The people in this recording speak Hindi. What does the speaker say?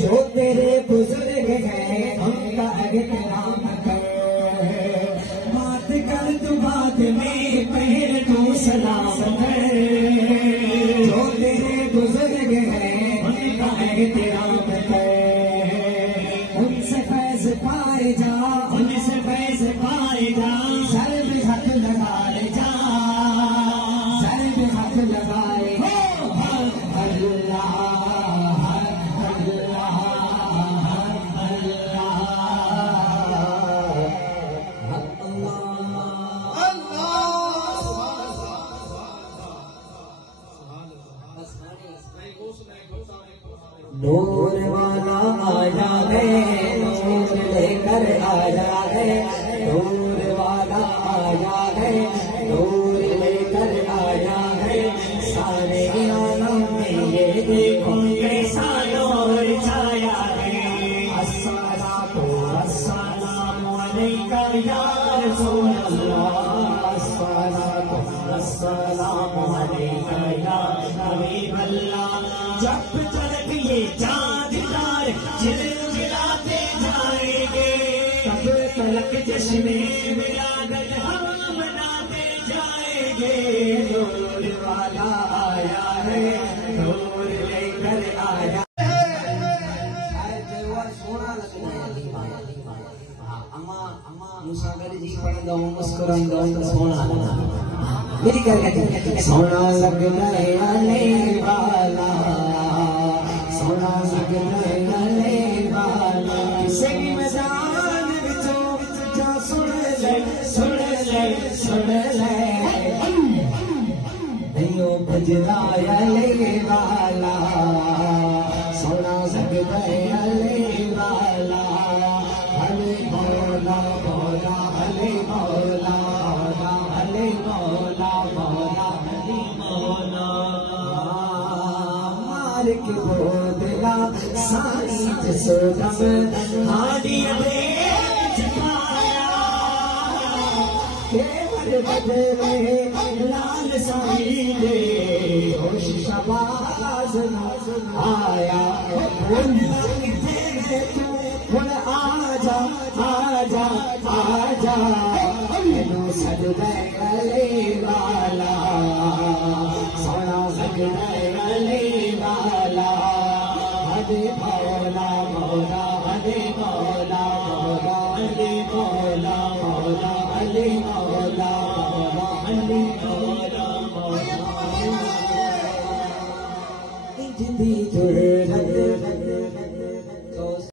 जो तेरे बुजुर्ग हैं उनका एहतराम कर। बात कर तू बात में पहल तू सलाम कर। जो तेरे बुजुर्ग हैं उनका एहतराम कर। उनसे फैज़ पाए जा, उनसे फैज़ पाए जा। सर पे हाथ लगाए जा, सर पे हाथ लगाए। नूर वाला आया है, नूर लेकर आया है। नूर वाला आया है, नूर लेकर आया है। सारे आलम में ये देखो कैसा नूर छाया है। अस्सलातु वस्सलामु अलैका या रसूल अल्लाह। अस्सलातु वस्सलामु अलैका या हबीब अल्लाह। जब तक ये चाँददार झिलमिलाते जाएंगे, तब तक जश्न मिलादत हम मनाते जाएंगे। नूर वाला आया है, नूर लेकर आया। मुसागर जी पढ़ंदा हूँ, मुस्कुरांदा हूँ, सोना मेरी करके सोना लगता है आने वाला, सोना लगता है आने वाला। किसी मैदान विचों जा सुन ले, सुन ले, सुन ले। नहीं बजदा आने वाला, सोना लगता है आने वाला। हले मौला मौला, हले मौला मौला, हले मौला मौला, हले मौला। मार के बोदला सारी जसोदम हाडी अबे छपाया। केवल बदले लाल साई दे होश शबाज आया। आजा आजा आजा, मैनू सजदा गले वाला, सोना सजदा गले वाला। हदे मौला मौला, हदे मौला मौला, हदे मौला मौला, हदे मौला मौला, हदे मौला मौला। जिंदी जुर्रत